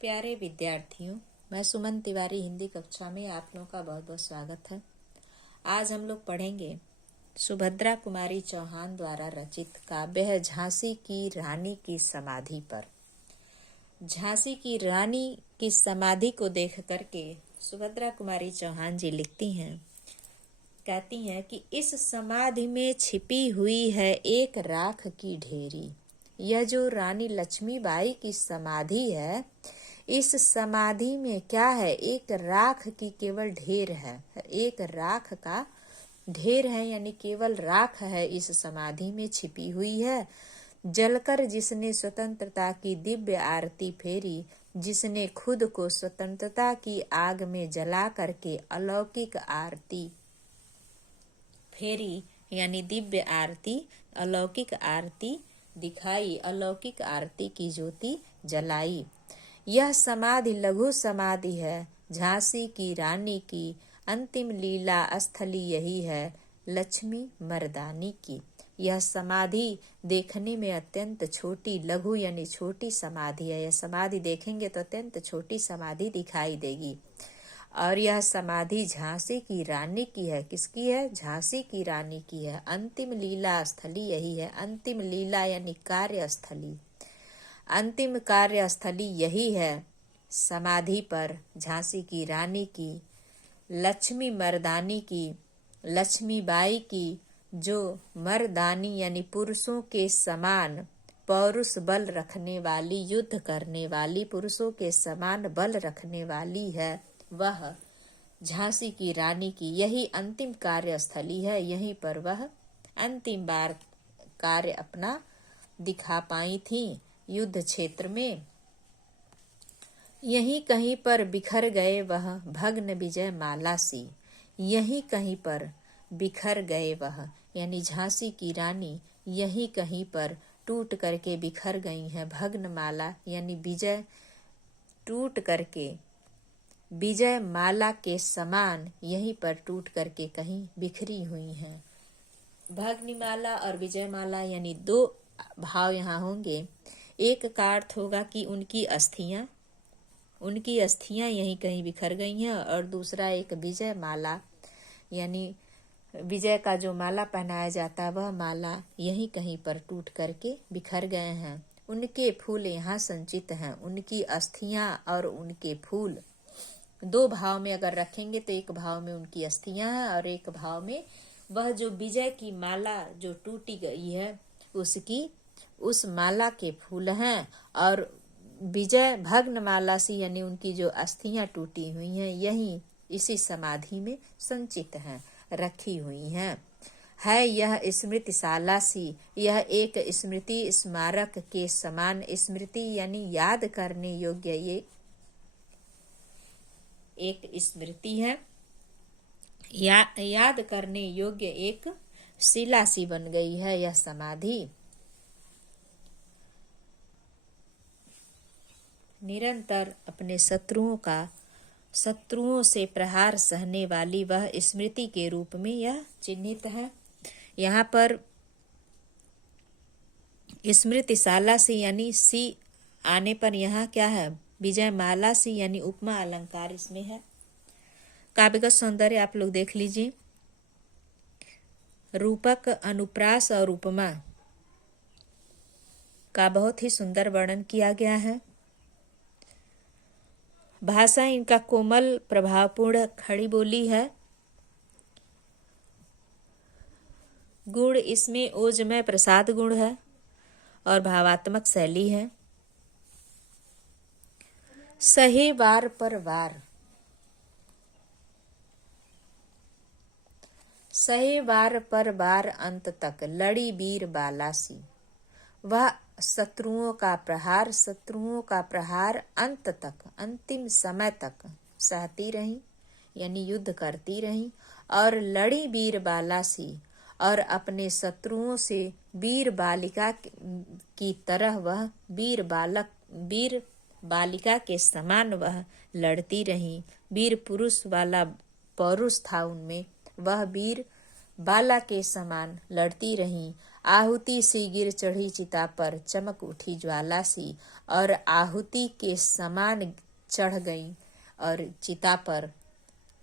प्यारे विद्यार्थियों, मैं सुमन तिवारी हिंदी कक्षा में आप लोगों का बहुत बहुत स्वागत है। आज हम लोग पढ़ेंगे सुभद्रा कुमारी चौहान द्वारा रचित काव्य है झांसी की रानी की समाधि पर। झांसी की रानी की समाधि को देख करके सुभद्रा कुमारी चौहान जी लिखती हैं, कहती हैं कि इस समाधि में छिपी हुई है एक राख की ढेरी। यह जो रानी लक्ष्मीबाई की समाधि है, इस समाधि में क्या है, एक राख की केवल ढेर है, एक राख का ढेर है, यानी केवल राख है इस समाधि में छिपी हुई है। जलकर जिसने स्वतंत्रता की दिव्य आरती फेरी, जिसने खुद को स्वतंत्रता की आग में जला करके अलौकिक आरती फेरी, यानी दिव्य आरती, अलौकिक आरती दिखाई, अलौकिक आरती की ज्योति जलाई। यह समाधि लघु समाधि है झांसी की रानी की, अंतिम लीला स्थली यही है लक्ष्मी मर्दानी की। यह समाधि देखने में अत्यंत छोटी, लघु यानी छोटी समाधि है। यह समाधि देखेंगे तो अत्यंत छोटी समाधि दिखाई देगी। और यह समाधि झांसी की रानी की है। किसकी है? झांसी की रानी की है। अंतिम लीला स्थली यही है। अंतिम लीला यानी कार्यस्थली, अंतिम कार्यस्थली यही है समाधि पर झांसी की रानी की, लक्ष्मी मर्दानी की, लक्ष्मीबाई की, जो मर्दानी यानी पुरुषों के समान पौरुष बल रखने वाली, युद्ध करने वाली, पुरुषों के समान बल रखने वाली है, वह झांसी की रानी की यही अंतिम कार्यस्थली है। यहीं पर वह अंतिम बार कार्य अपना दिखा पाई थी युद्ध क्षेत्र में। यहीं कहीं पर बिखर गए वह भग्न विजय माला सी। यहीं कहीं पर बिखर गए वह, यानी झांसी की रानी यहीं कहीं पर टूट करके बिखर गई हैं। भग्न माला यानी विजय, टूट करके विजय माला के समान यहीं पर टूट करके कहीं बिखरी हुई हैं। भग्निमाला और विजयमाला यानी दो भाव यहाँ होंगे। एक का अर्थ होगा कि उनकी अस्थियां यहीं कहीं बिखर गई हैं, और दूसरा एक विजय माला यानी विजय का जो माला पहनाया जाता है वह माला यहीं कहीं पर टूट करके बिखर गए हैं। उनके फूल यहाँ संचित हैं। उनकी अस्थियां और उनके फूल, दो भाव में अगर रखेंगे तो एक भाव में उनकी अस्थियां हैं और एक भाव में वह जो विजय की माला जो टूटी गई है उसकी, उस माला के फूल हैं। और विजय भग्न माला सी यानी उनकी जो अस्थियां टूटी हुई हैं यही इसी समाधि में संचित हैं, रखी हुई हैं। है यह स्मृतिशाला सी, यह एक स्मृति स्मारक के समान, स्मृति यानी याद करने योग्य, ये एक स्मृति है, याद करने योग्य एक शिला सी बन गई है यह समाधि। निरंतर अपने शत्रुओं से प्रहार सहने वाली वह स्मृति के रूप में यह चिन्हित है। यहाँ पर स्मृतिशाला सी यानी सी आने पर यहाँ क्या है, विजय माला सी यानी उपमा अलंकार इसमें है। काव्यगत सौंदर्य आप लोग देख लीजिए। रूपक, अनुप्रास और उपमा का बहुत ही सुंदर वर्णन किया गया है। भाषा इनका कोमल, प्रभावपूर्ण, खड़ी बोली है। गुण इसमें ओजमय प्रसाद गुण है और भावात्मक शैली है। सहे वार पर वार, सहे वार पर वार अंत तक लड़ी वीर बाला सी। वह शत्रुओं का प्रहार अंत तक, अंतिम समय तक सहती रही, यानी युद्ध करती रही, और लड़ी वीर बाला सी, और अपने शत्रुओं से वीर बालिका की तरह वह वीर बालिका के समान वह लड़ती रही। वीर पुरुष वाला पौरुष था उनमें, वह वीर बाला के समान लड़ती रही। आहुति सी गिर चढ़ी चिता पर, चमक उठी ज्वाला सी, और आहुति के समान चढ़ गई और चिता पर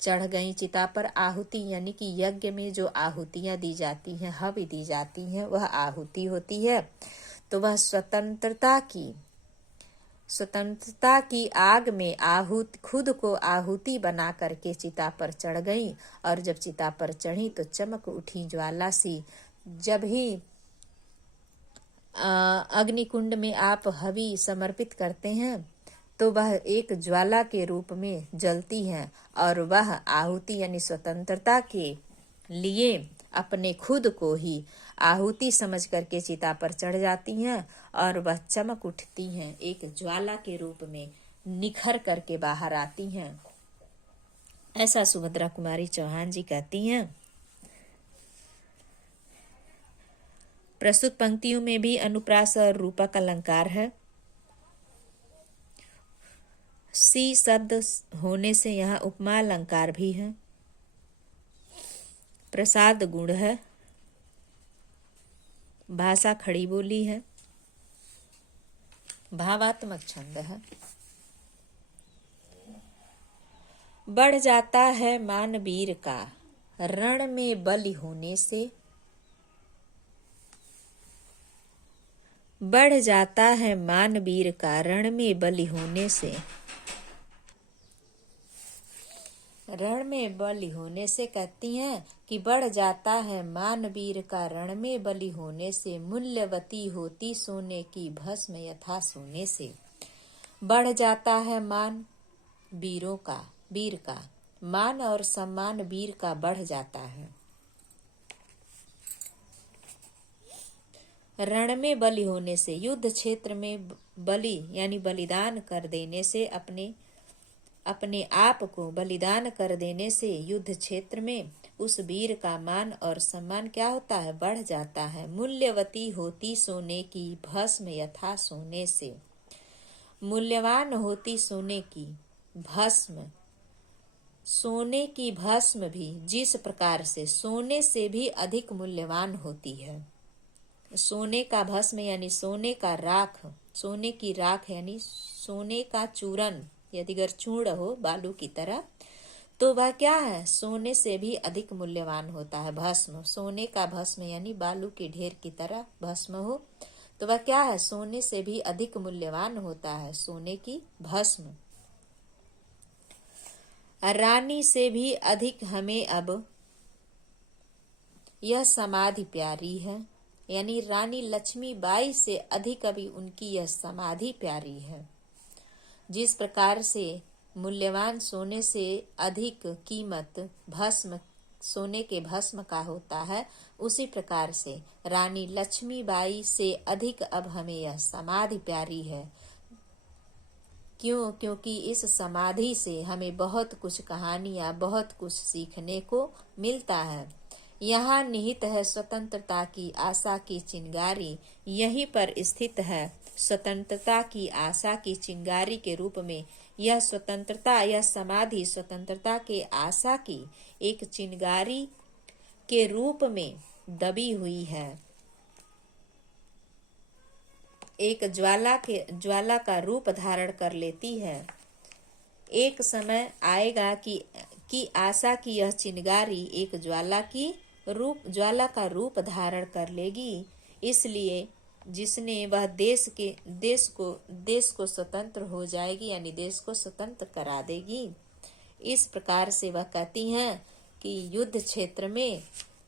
चढ़ गई। चिता पर आहुति यानी कि यज्ञ में जो आहुतियां दी जाती हैं, हव्य दी जाती हैं, वह आहुति होती है। तो वह स्वतंत्रता की आग में खुद को आहुति बना करके चिता पर चढ़ गई। और जब चिता पर चढ़ी तो चमक उठी ज्वाला सी। जब ही अग्निकुंड में आप हवि समर्पित करते हैं तो वह एक ज्वाला के रूप में जलती हैं, और वह आहुति यानी स्वतंत्रता के लिए अपने खुद को ही आहुति समझ करके चिता पर चढ़ जाती हैं, और वह चमक उठती हैं, एक ज्वाला के रूप में निखर करके बाहर आती हैं। ऐसा सुभद्रा कुमारी चौहान जी कहती हैं। प्रस्तुत पंक्तियों में भी अनुप्रास और रूपक अलंकार है। सी शब्द होने से यहाँ उपमा अलंकार भी है। प्रसाद गुण है। भाषा खड़ी बोली है। भावात्मक छंद है। बढ़ जाता है मान वीर का रण में बलि होने से। बढ़ जाता है मान वीर का रण में बलि होने से। रण में बलि होने से कहती हैं कि बढ़ जाता है मान वीर का रण में बलि होने से, मूल्यवती होती सोने की भस्म यथा सोने से। बढ़ जाता है मान वीर का मान और सम्मान वीर का बढ़ जाता है। रण में बलि होने से, युद्ध क्षेत्र में बलि यानी बलिदान कर देने से, अपने आप को बलिदान कर देने से युद्ध क्षेत्र में उस वीर का मान और सम्मान क्या होता है? बढ़ जाता है। मूल्यवती होती सोने की भस्म यथा सोने से। मूल्यवान होती सोने की भस्म, सोने की भस्म भी जिस प्रकार से सोने से भी अधिक मूल्यवान होती है। सोने का भस्म यानी सोने का राख, सोने की राख यानी सोने का चूरन, यदि अगर चूर्ण हो बालू की तरह, तो वह क्या है? सोने से भी अधिक मूल्यवान होता है। भस्म, सोने का भस्म यानी बालू के ढेर की तरह भस्म हो तो वह क्या है? सोने से भी अधिक मूल्यवान होता है, सोने की भस्म। रानी से भी अधिक हमें अब यह समाधि प्यारी है, यानी रानी लक्ष्मीबाई से अधिक अभी उनकी यह समाधि प्यारी है। जिस प्रकार से मूल्यवान सोने से अधिक कीमत भस्म, सोने के भस्म का होता है, उसी प्रकार से रानी लक्ष्मीबाई से अधिक अब हमें यह समाधि प्यारी है। क्यों? क्योंकि इस समाधि से हमें बहुत कुछ कहानियां, बहुत कुछ सीखने को मिलता है। यहाँ निहित है स्वतंत्रता की आशा की चिंगारी, यहीं पर स्थित है स्वतंत्रता की आशा की चिंगारी के रूप में यह स्वतंत्रता, यह समाधि स्वतंत्रता के आशा की एक चिंगारी के रूप में दबी हुई है। एक ज्वाला का रूप धारण कर लेती है। एक समय आएगा कि आशा की यह चिंगारी एक ज्वाला का रूप धारण कर लेगी। इसलिए जिसने वह देश को स्वतंत्र हो जाएगी, यानी देश को स्वतंत्र करा देगी। इस प्रकार से वह कहती हैं कि युद्ध क्षेत्र में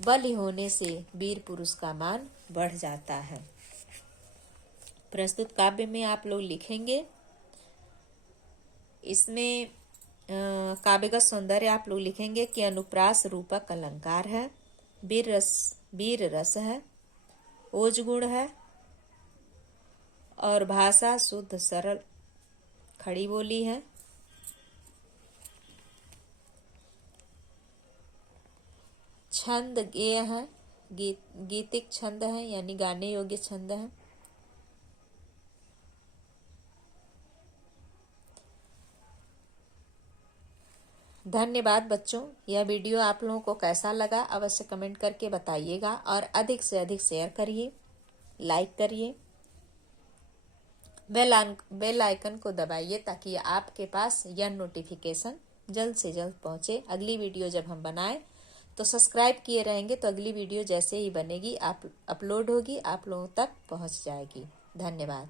बलि होने से वीर पुरुष का मान बढ़ जाता है। प्रस्तुत काव्य में आप लोग लिखेंगे, इसमें काव्यगत सौंदर्य आप लोग लिखेंगे कि अनुप्रास रूपक अलंकार है, वीर रस है, ओज गुण है, और भाषा शुद्ध सरल खड़ी बोली है। छंद गेय है, गीतिक छंद है, यानी गाने योग्य छंद है। धन्यवाद बच्चों। यह वीडियो आप लोगों को कैसा लगा अवश्य कमेंट करके बताइएगा और अधिक से अधिक शेयर करिए, लाइक करिए, बेल आइकन को दबाइए ताकि आपके पास यह नोटिफिकेशन जल्द से जल्द पहुंचे। अगली वीडियो जब हम बनाएं तो सब्सक्राइब किए रहेंगे तो अगली वीडियो जैसे ही बनेगी, आप अपलोड होगी, आप लोगों तक पहुंच जाएगी। धन्यवाद।